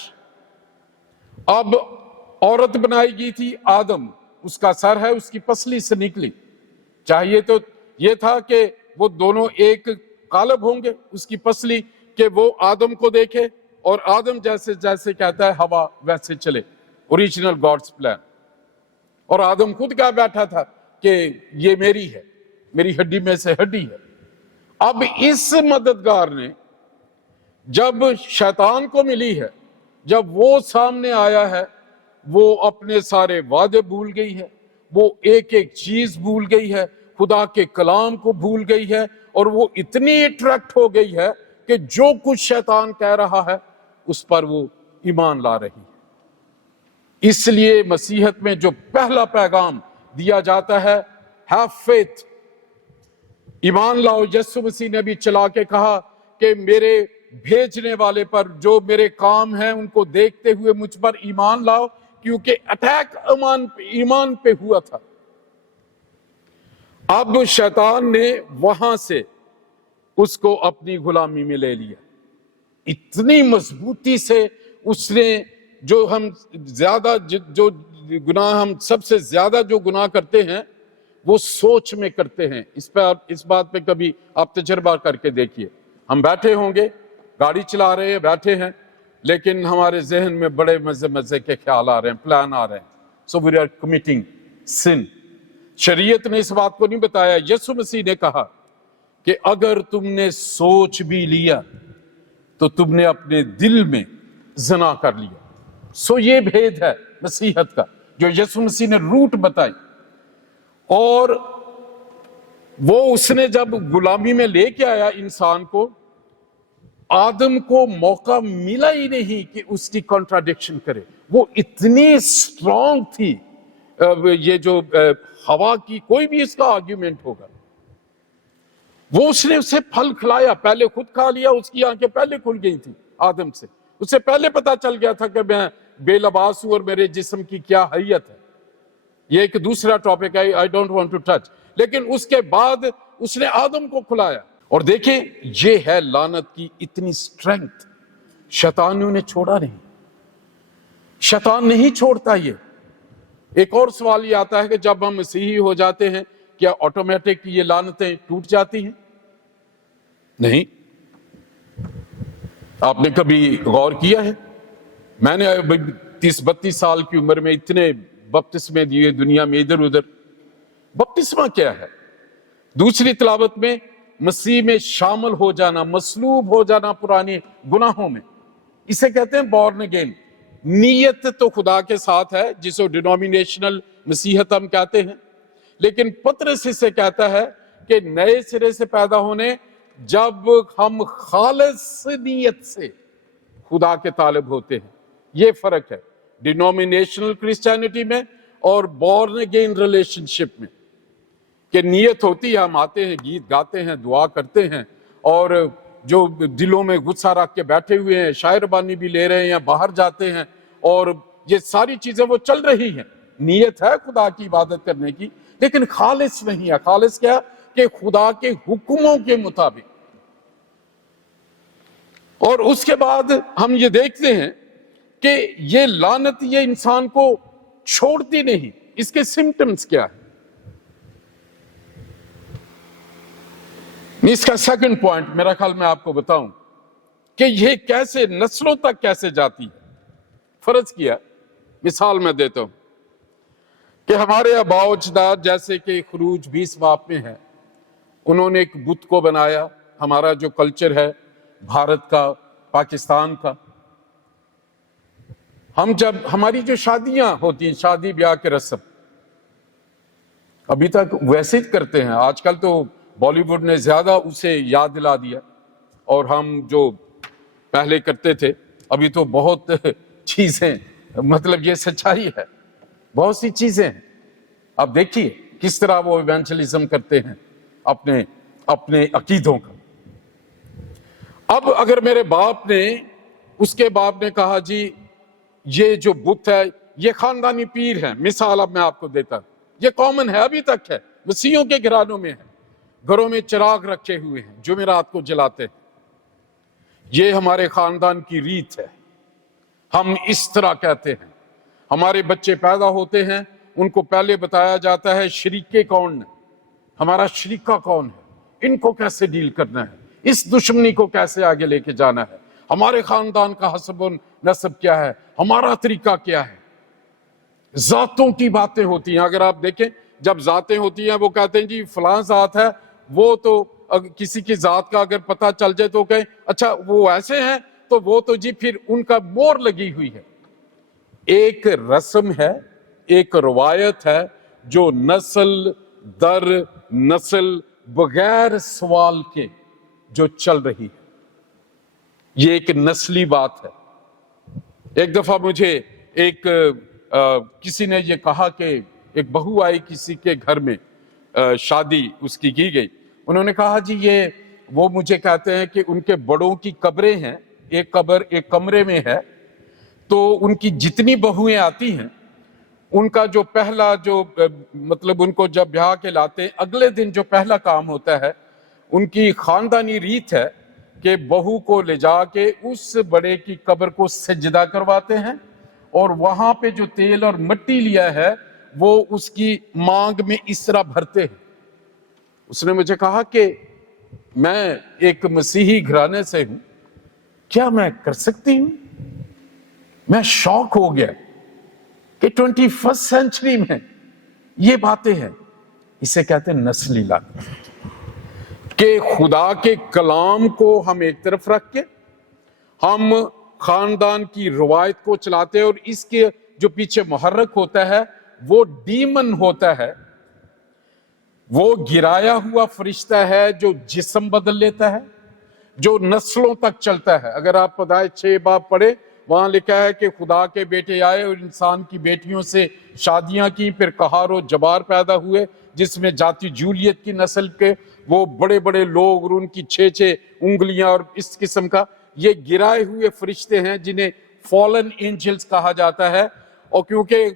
اب عورت بنائی گئی تھی آدم، اس کا سر ہے اس کی پسلی سے نکلی. چاہیے تو یہ تھا کہ وہ دونوں ایک قالب ہوں گے، اس کی پسلی، کہ وہ آدم کو دیکھے اور آدم جیسے جیسے کہتا ہے ہوا ویسے چلے. Original God's plan. اور آدم خود کہہ بیٹھا تھا کہ یہ میری ہے، میری ہڈی میں سے ہڈی ہے. اب اس مددگار نے جب شیطان کو ملی ہے، جب وہ سامنے آیا ہے، وہ اپنے سارے وعدے بھول گئی ہے، وہ ایک ایک چیز بھول گئی ہے، خدا کے کلام کو بھول گئی ہے، اور وہ اتنی اٹریکٹ ہو گئی ہے کہ جو کچھ شیطان کہہ رہا ہے اس پر وہ ایمان لا رہی ہے. اس لیے مسیحیت میں جو پہلا پیغام دیا جاتا ہے، ہیو فیتھ، ایمان لاؤ. یسوع مسیح نے بھی چلا کے کہا کہ میرے بھیجنے والے پر جو میرے کام ہیں ان کو دیکھتے ہوئے مجھ پر ایمان لاؤ، کیونکہ اٹیک ایمان پہ ہوا تھا. اب شیطان نے وہاں سے اس کو اپنی غلامی میں لے لیا. اتنی مضبوطی سے اس نے جو گناہ ہم سب سے زیادہ جو گناہ کرتے ہیں وہ سوچ میں کرتے ہیں. اس بات پہ کبھی آپ تجربہ کر کے دیکھیے. ہم بیٹھے ہوں گے، گاڑی چلا رہے ہیں، بیٹھے ہیں، لیکن ہمارے ذہن میں بڑے مزے کے خیال آ رہے ہیں، پلان آ رہے ہیں. So we are committing sin. شریعت نے اس بات کو نہیں بتایا. یسوع مسیح نے کہا کہ اگر تم نے سوچ بھی لیا تو تم نے اپنے دل میں زنا کر لیا. سو یہ بھید ہے مسیحیت کا جو یسوع مسیح نے روٹ بتائی. اور وہ اس نے جب غلامی میں لے کے آیا انسان کو، آدم کو موقع ملا ہی نہیں کہ اس کی کنٹراڈکشن کرے. وہ اتنی اسٹرانگ تھی. یہ جو ہوا کی کوئی بھی اس کا آرگیومنٹ ہوگا، وہ اس نے اسے پھل کھلایا، پہلے خود کھا لیا، اس کی آنکھیں پہلے کھل گئی تھی آدم سے. اسے پہلے پتا چل گیا تھا کہ میں بے لباس ہوں اور میرے جسم کی کیا حیت ہے. یہ ایک دوسرا ٹاپک ہے، I don't want to touch. لیکن اس کے بعد اس نے آدم کو کھلایا. اور دیکھیں یہ ہے لعنت کی اتنی سٹرنگتھ. شیطانیوں نے چھوڑا نہیں، شیطان نہیں چھوڑتا. یہ ایک اور سوال یہ آتا ہے کہ جب ہم مسیحی ہو جاتے ہیں کیا آٹومیٹک یہ لعنتیں ٹوٹ جاتی ہیں؟ نہیں. آپ نے کبھی غور کیا ہے؟ میں نے 30-32 سال کی عمر میں اتنے بپتسمے دیے دنیا میں ادھر ادھر. بپتسمہ کیا ہے؟ دوسری تلاوت میں مسیح میں شامل ہو جانا، مصلوب ہو جانا پرانے گناہوں میں، اسے کہتے ہیں بورن اگین. نیت تو خدا کے ساتھ ہے جسے ڈینومینیشنل مسیحیت ہم کہتے ہیں، لیکن پطرس اسے کہتا ہے کہ نئے سرے سے پیدا ہونے، جب ہم خالص نیت سے خدا کے طالب ہوتے ہیں. یہ فرق ہے ڈینومینیشنل کرسچینٹی میں اور بورن اگین ریلیشن شپ میں، کہ نیت ہوتی ہے، ہم آتے ہیں، گیت گاتے ہیں، دعا کرتے ہیں، اور جو دلوں میں غصہ رکھ کے بیٹھے ہوئے ہیں، شاعر بانی بھی لے رہے ہیں، باہر جاتے ہیں، اور یہ ساری چیزیں وہ چل رہی ہیں. نیت ہے خدا کی عبادت کرنے کی، لیکن خالص نہیں ہے. خالص کیا؟ کہ خدا کے حکموں کے مطابق. اور اس کے بعد ہم یہ دیکھتے ہیں کہ یہ لعنت یہ انسان کو چھوڑتی نہیں. اس کے سمپٹمز کیا ہے؟ اس کا سیکنڈ پوائنٹ میرا خیال میں آپ کو بتاؤں کہ یہ کیسے نسلوں تک کیسے جاتی ہے. فرض کیا، مثال میں دیتا ہوں کہ ہمارے آباء و اجداد جیسے کہ خروج 20 باب میں ہے، انہوں نے ایک بت کو بنایا. ہمارا جو کلچر ہے بھارت کا، پاکستان کا، ہم جب ہماری جو شادیاں ہوتی ہیں، شادی بیاہ کے رسم ابھی تک ویسے ہی کرتے ہیں. آج کل تو بالی ووڈ نے زیادہ اسے یاد دلا دیا، اور ہم جو پہلے کرتے تھے ابھی تو بہت چیزیں، مطلب یہ سچائی ہے، بہت سی چیزیں ہیں. اب دیکھیے کس طرح وہ ایونجلزم کرتے ہیں اپنے عقیدوں کا. اب اگر میرے باپ نے، اس کے باپ نے کہا جی یہ جو بت ہے یہ خاندانی پیر ہے، مثال اب میں آپ کو دیتا ہوں، یہ کامن ہے، ابھی تک ہے، مسیحیوں کے گھرانوں میں ہے. گھروں میں چراغ رکھے ہوئے ہیں، جمعرات کو جلاتے ہیں۔ یہ ہمارے خاندان کی ریت ہے، ہم اس طرح کہتے ہیں۔ ہمارے بچے پیدا ہوتے ہیں، ان کو پہلے بتایا جاتا ہے شریکے کون ہے، ہمارا شریکہ کون ہے، ان کو کیسے ڈیل کرنا ہے، اس دشمنی کو کیسے آگے لے کے جانا ہے، ہمارے خاندان کا حسب و نسب کیا ہے، ہمارا طریقہ کیا ہے۔ ذاتوں کی باتیں ہوتی ہیں، اگر آپ دیکھیں جب ذاتیں ہوتی ہیں وہ کہتے ہیں جی فلاں ذات ہے، وہ تو کسی کی ذات کا اگر پتہ چل جائے تو کہیں اچھا وہ ایسے ہیں، تو وہ تو جی پھر ان کا مور لگی ہوئی ہے۔ ایک رسم ہے، ایک روایت ہے جو نسل در نسل بغیر سوال کے جو چل رہی ہے، یہ ایک نسلی بات ہے۔ ایک دفعہ مجھے کسی نے یہ کہا کہ ایک بہو آئی کسی کے گھر میں، شادی اس کی گئی، انہوں نے کہا جی وہ مجھے کہتے ہیں کہ ان کے بڑوں کی قبریں ہیں، ایک قبر ایک کمرے میں ہے، تو ان کی جتنی بہویں آتی ہیں ان کا جو پہلا مطلب ان کو جب بیاہ کے لاتے ہیں اگلے دن جو پہلا کام ہوتا ہے، ان کی خاندانی ریت ہے کہ بہو کو لے جا کے اس بڑے کی قبر کو سجدہ کرواتے ہیں، اور وہاں پہ جو تیل اور مٹی لیا ہے وہ اس کی مانگ میں اس طرح بھرتے ہیں۔ اس نے مجھے کہا کہ میں ایک مسیحی گھرانے سے ہوں، کیا میں کر سکتی ہوں؟ میں شوق ہو گیا کہ 21 سینچری میں یہ باتیں ہیں۔ اسے کہتے ہیں نسلی لعنت، کہ خدا کے کلام کو ہم ایک طرف رکھ کے ہم خاندان کی روایت کو چلاتے ہیں، اور اس کے جو پیچھے محرک ہوتا ہے وہ ڈیمن ہوتا ہے، وہ گرایا ہوا فرشتہ ہے جو جسم بدل لیتا ہے، جو نسلوں تک چلتا ہے۔ اگر آپ پیدائش 6 باب پڑھیں، وہاں لکھا ہے کہ خدا کے بیٹے آئے اور انسان کی بیٹیوں سے شادیاں کی، پھر قہار و جبار پیدا ہوئے جس میں جاتی جولیت کی نسل کے وہ بڑے بڑے لوگ اور ان کی 6 انگلیاں اور اس قسم کا، یہ گرائے ہوئے فرشتے ہیں جنہیں فالن اینجلز کہا جاتا ہے۔ اور کیونکہ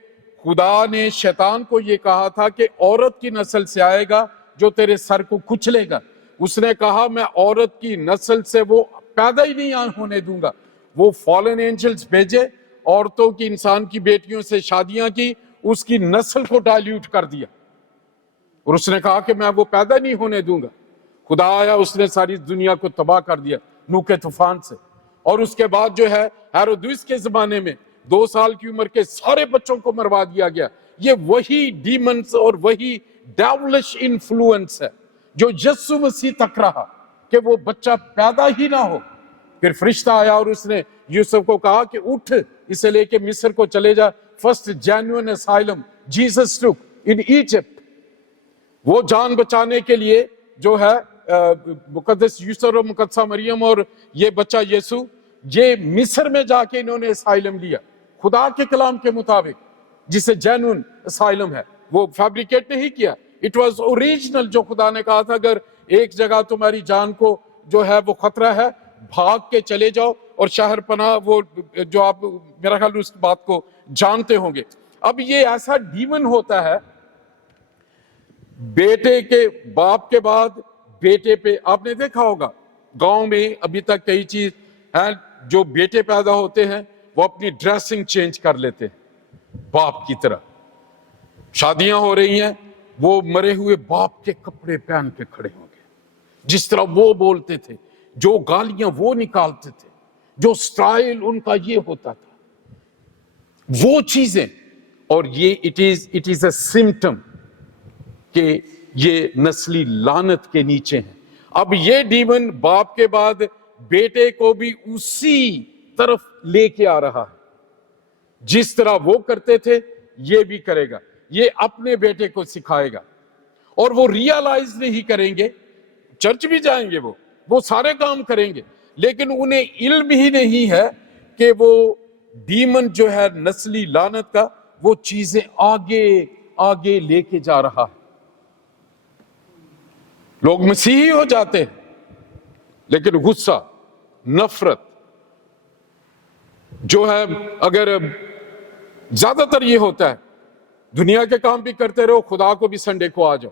خدا نے شیطان کو یہ کہا تھا کہ عورت کی نسل سے آئے گا جو تیرے سر کو کچلے گا، اس نے کہا میں عورت کی نسل سے وہ پیدا ہی نہیں ہونے دوں گا۔ وہ فالن اینجلز بھیجے، عورتوں کی انسان کی بیٹیوں سے شادیاں کی، اس کی نسل کو ڈائلیوٹ کر دیا، اور اس نے کہا کہ میں وہ پیدا نہیں ہونے دوں گا۔ خدا آیا، اس نے ساری دنیا کو تباہ کر دیا نوح کے طوفان سے۔ اور اس کے بعد جو ہے ہیرودیس کے زمانے میں 2 سال کی عمر کے سارے بچوں کو مروا دیا گیا۔ یہ وہی ڈیمنز اور وہی ڈیولش انفلوئنس ہے جو یسوع مسیح تک رہا کہ وہ بچہ پیدا ہی نہ ہو۔ پھر فرشتہ آیا اور اس نے یوسف کو کہا کہ اٹھ، اسے لے کے مصر کو چلے جا۔ First genuine asylum Jesus took in Egypt, وہ جان بچانے کے لیے جو ہے مقدس یوسف اور مقدسہ مریم اور یہ بچہ یسوع، یہ مصر میں جا کے انہوں نے اسائلم لیا خدا کے کلام کے مطابق، جسے جینوئن اسائلم ہے، وہ فیبریکیٹ نہیں کیا، اٹ واز اوریجنل جو خدا نے کہا تھا اگر ایک جگہ تمہاری جان کو جو ہے وہ خطرہ ہے، بھاگ کے چلے جاؤ، اور شہر پناہ وہ جو آپ میرا خیال اس بات کو جانتے ہوں گے۔ اب یہ ایسا ڈیمن ہوتا ہے، بیٹے کے باپ کے بعد بیٹے پہ، آپ نے دیکھا ہوگا گاؤں میں ابھی تک کئی چیز ہیں، جو بیٹے پیدا ہوتے ہیں وہ اپنی ڈریسنگ چینج کر لیتے ہیں باپ کی طرح، شادیاں ہو رہی ہیں وہ مرے ہوئے باپ کے کپڑے پہن کے کھڑے ہوں گے، جس طرح وہ بولتے تھے، جو گالیاں وہ نکالتے تھے، جو سٹائل ان کا یہ ہوتا تھا، وہ چیزیں۔ اور یہ اٹ از اے سمپٹم کہ یہ نسلی لعنت کے نیچے ہیں۔ اب یہ ڈیمن باپ کے بعد بیٹے کو بھی اسی طرف لے کے آ رہا ہے، جس طرح وہ کرتے تھے یہ بھی کرے گا، یہ اپنے بیٹے کو سکھائے گا، اور وہ ریالائز نہیں کریں گے، چرچ بھی جائیں گے، وہ سارے کام کریں گے، لیکن انہیں علم ہی نہیں ہے کہ وہ ڈیمن جو ہے نسلی لعنت کا وہ چیزیں آگے آگے لے کے جا رہا ہے۔ لوگ مسیحی ہو جاتے ہیں لیکن غصہ، نفرت جو ہے، اگر زیادہ تر یہ ہوتا ہے دنیا کے کام بھی کرتے رہو، خدا کو بھی سنڈے کو آ جاؤ،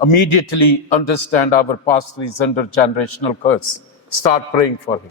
immediately understand our pastor is under generational curse, start praying for him,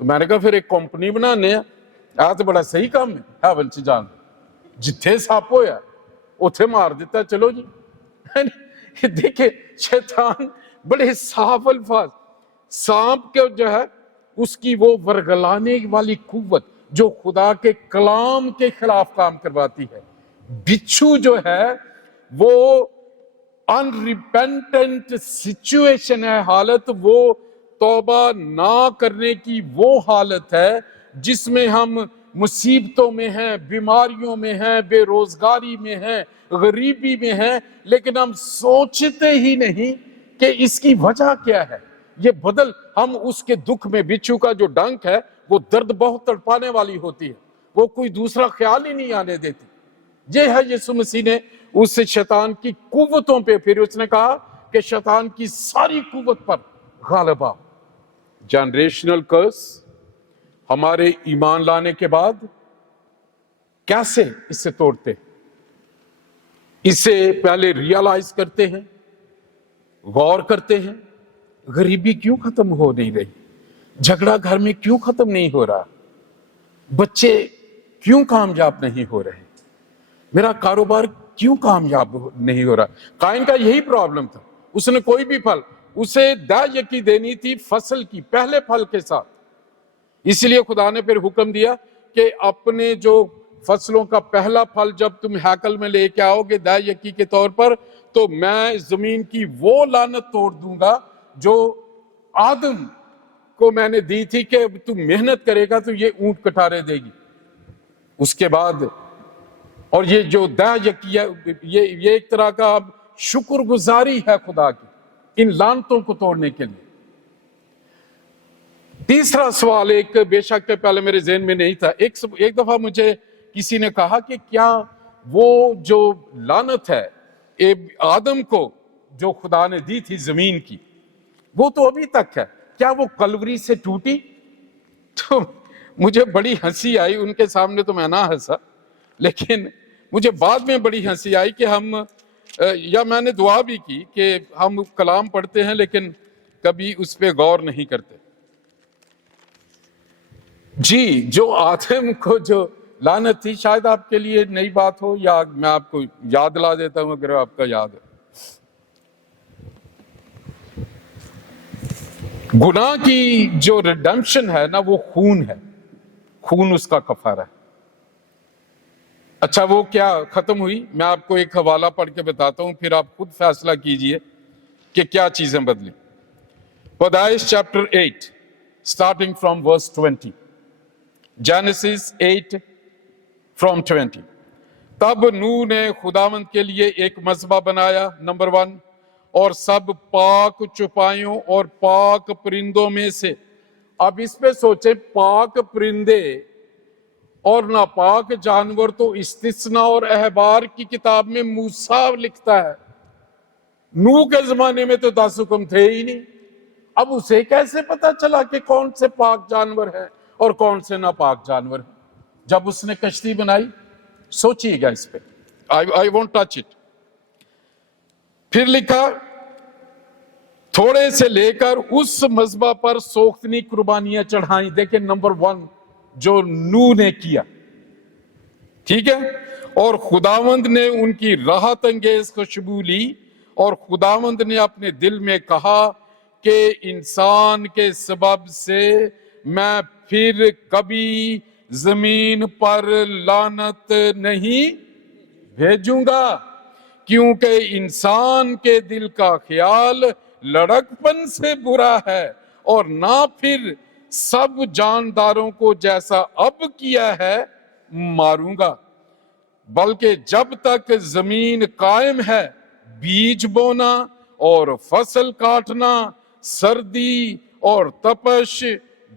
تو میں نے کہا پھر ایک کمپنی بنانے ہیں، تو بڑا صحیح کام ہے، ہیون سے جان جتھے سپ ہویا اتھے مار دیتا ہے، چلو جی۔ دیکھیں شیطان بڑے صاف الفاظ، سانپ کے جو ہے اس کی وہ ورگلانے والی قوت جو خدا کے کلام کے خلاف کام کرواتی ہے، بچھو جو ہے وہ انریپینٹنٹ سچویشن ہے، حالت وہ توبہ نہ کرنے کی وہ حالت ہے جس میں ہم مصیبتوں میں ہیں، بیماریوں میں ہیں، بے روزگاری میں ہیں، غریبی میں ہیں، لیکن ہم سوچتے ہی نہیں کہ اس کی وجہ کیا ہے۔ یہ بدل ہم اس کے دکھ میں، بچھو کا جو ڈنک ہے وہ درد بہت تڑپانے والی ہوتی ہے، وہ کوئی دوسرا خیال ہی نہیں آنے دیتی۔ یہ ہے یسوع مسیح نے اس شیطان کی قوتوں پہ، پھر اس نے کہا کہ شیطان کی ساری قوت پر غالب آؤ۔ جنریشنل کرس ہمارے ایمان لانے کے بعد کیسے اسے توڑتے ہیں؟ اسے پہلے ریالائز کرتے ہیں، غور کرتے ہیں، غریبی کیوں ختم ہو نہیں رہی، جھگڑا گھر میں کیوں ختم نہیں ہو رہا، بچے کیوں کامیاب نہیں ہو رہے، میرا کاروبار کیوں کامیاب نہیں ہو رہا۔ قائن کا یہی پرابلم تھا، اس نے کوئی بھی پھل، اسے دہ یکی دینی تھی فصل کی پہلے پھل کے ساتھ، اس لیے خدا نے پھر حکم دیا کہ اپنے جو فصلوں کا پہلا پھل جب تم ہیکل میں لے کے آؤ گے دہ یکی کے طور پر، تو میں زمین کی وہ لعنت توڑ دوں گا جو آدم کو میں نے دی تھی کہ تم محنت کرے گا تو یہ اونٹ کٹارے دے گی۔ اس کے بعد اور یہ جو دہ یکی ہے یہ ایک طرح کا شکر گزاری ہے خدا کی ان لعنتوں کو توڑنے کے لیے۔ تیسرا سوال ایک بے شک پہلے میرے ذہن میں نہیں تھا، ایک دفعہ مجھے کسی نے کہا کہ کیا وہ جو لعنت ہے آدم کو جو خدا نے دی تھی زمین کی وہ تو ابھی تک ہے، کیا وہ کلوری سے ٹوٹی؟ تو مجھے بڑی ہنسی آئی، ان کے سامنے تو میں نہ ہنسا، لیکن مجھے بعد میں بڑی ہنسی آئی کہ ہم یا میں نے دعا بھی کی کہ ہم کلام پڑھتے ہیں لیکن کبھی اس پہ غور نہیں کرتے۔ جی جو آدم کو جو لعنت تھی، شاید آپ کے لیے نئی بات ہو یا میں آپ کو یاد دلا دیتا ہوں اگر آپ کا یاد ہے۔ گناہ کی جو ریڈمپشن ہے نا وہ خون ہے، خون اس کا کفارہ ہے۔ اچھا وہ کیا ختم ہوئی؟ میں آپ کو ایک حوالہ پڑھ کے بتاتا ہوں، پھر آپ خود فیصلہ کیجئے کہ کیا چیزیں بدلی۔ پیدائش chapter 8 starting from verse 20. Genesis 8 from 20. تب نوح نے خداوند کے لیے ایک مذبح بنایا، نمبر 1، اور سب پاک چوپایوں اور پاک پرندوں میں سے، اب اس پہ سوچیں، پاک پرندے اور ناپاک جانور تو استثناء اور احبار کی کتاب میں موسیٰ لکھتا ہے، نوح کے زمانے میں تو 10 حکم تھے ہی نہیں، اب اسے کیسے پتا چلا کہ کون سے پاک جانور ہیں اور کون سے ناپاک جانور ہیں؟ جب اس نے کشتی بنائی، سوچئے گا اس پہ، I won't touch it۔ پھر لکھا تھوڑے سے لے کر اس مذبح پر سوختنی قربانیاں چڑھائیں۔ دیکھیں نمبر 1 جو نوح نے کیا، ٹھیک ہے، اور خداوند نے ان کی راحت انگیز خوشبو لی، اور خداوند نے اپنے دل میں کہا کہ انسان کے سبب سے میں پھر کبھی زمین پر لعنت نہیں بھیجوں گا، کیونکہ انسان کے دل کا خیال لڑکپن سے برا ہے، اور نہ پھر سب جانداروں کو جیسا اب کیا ہے ماروں گا، بلکہ جب تک زمین قائم ہے بیج بونا اور فصل کاٹنا، سردی اور تپش،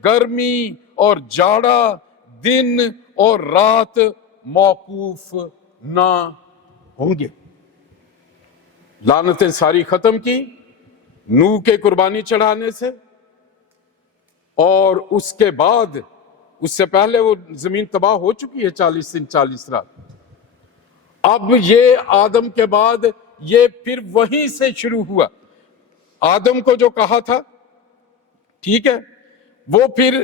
گرمی اور جاڑا، دن اور رات موقوف نہ ہوں گے۔ لعنتیں ساری ختم کی نوح کے قربانی چڑھانے سے، اور اس کے بعد، اس سے پہلے وہ زمین تباہ ہو چکی ہے 40 دن 40 رات۔ اب یہ آدم کے بعد یہ پھر وہیں سے شروع ہوا، آدم کو جو کہا تھا، ٹھیک ہے، وہ پھر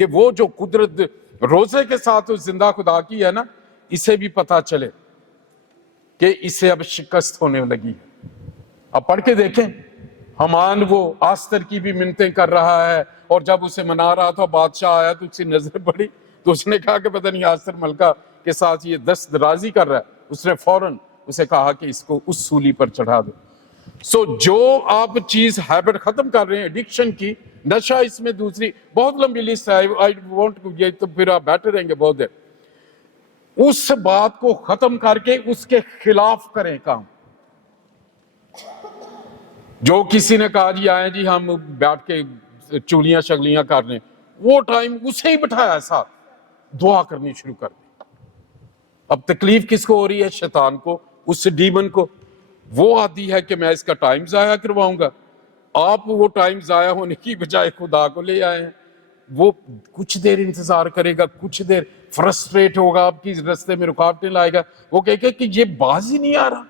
کہ وہ جو قدرت روزے کے ساتھ زندہ خدا کی ہے نا، اسے بھی پتا چلے کہ اسے اب شکست ہونے لگی ہے۔ اب پڑھ کے دیکھیں، حمان وہ آستر کی بھی منتیں کر رہا ہے، اور جب اسے منا رہا تھا بادشاہ آیا تو اس کی نظر پڑی تو اس نے کہا کہ پتہ نہیں آستر ملکہ کے ساتھ یہ دست درازی کر رہا ہے۔ اس نے فوراً اسے کہا کہ اس کو اس سولی پر چڑھا دو۔ سو جو آپ چیز ہیبٹ ختم کر رہے ہیں ایڈکشن کی، نشہ اس میں دوسری بہت لمبی لسٹ ہے، آئی وانٹ یہ تو پھر آپ بیٹھے رہیں گے بہت دیر، اس بات کو ختم کر کے اس کے خلاف کریں کام۔ جو کسی نے کہا جی آئیں جی ہم بیٹھ کے چولیاں شگلیاں کر رہے ہیں، وہ ٹائم اسے ہی بٹھایا ساتھ، دعا کرنی شروع کر دی۔ اب تکلیف کس کو ہو رہی ہے؟ شیطان کو، اس ڈیمن کو۔ وہ آتی ہے کہ میں اس کا ٹائم ضائع کرواؤں گا، آپ وہ ٹائم ضائع ہونے کی بجائے خدا کو لے آئے ہیں۔ وہ کچھ دیر انتظار کرے گا، کچھ دیر فرسٹریٹ ہوگا، آپ کی رستے میں رکاوٹیں لائے گا، وہ کہے گا کہ یہ باز ہی نہیں آ رہا،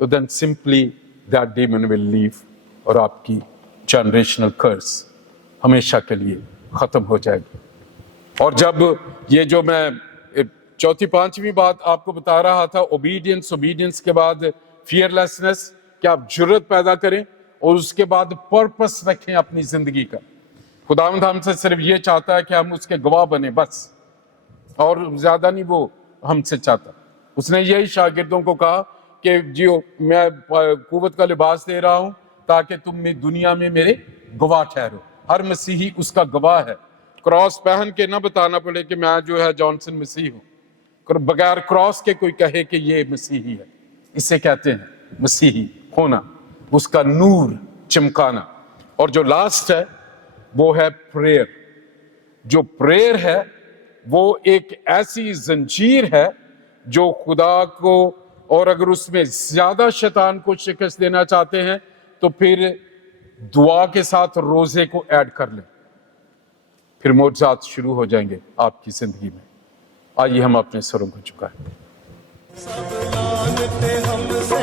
تو then simply that demon will leave، اور آپ کی جنریشنل کرس ہمیشہ کے لیے ختم ہو جائے گی۔ اور جب یہ جو میں چوتھی پانچویں بات آپ کو بتا رہا تھا، اوبیڈینس کے بعد فیئرلیسنس، کہ آپ جرت پیدا کریں، اور اس کے بعد پرپس رکھیں اپنی زندگی کا۔ خداوند ہم سے صرف یہ چاہتا ہے کہ ہم اس کے گواہ بنیں بس، اور زیادہ نہیں وہ ہم سے چاہتا۔ اس نے یہی شاگردوں کو کہا کہ جیو میں قوت کا لباس دے رہا ہوں تاکہ تم میں دنیا میں میرے گواہ ٹھہرو۔ ہر مسیحی اس کا گواہ ہے۔ کراس پہن کے نہ بتانا پڑے کہ میں جو ہے جانسن مسیح ہوں، بغیر کراس کے کوئی کہے کہ یہ مسیحی ہے، اسے کہتے ہیں مسیحی ہونا، اس کا نور چمکانا۔ اور جو لاسٹ ہے وہ ہے پریئر۔ جو پریئر ہے وہ ایک ایسی زنجیر ہے جو خدا کو، اور اگر اس میں زیادہ شیطان کو شکست دینا چاہتے ہیں تو پھر دعا کے ساتھ روزے کو ایڈ کر لیں، پھر معجزات شروع ہو جائیں گے آپ کی زندگی میں۔ آئیے ہم اپنے سروں کو جھکائیں۔ سب لعنتیں ہم سے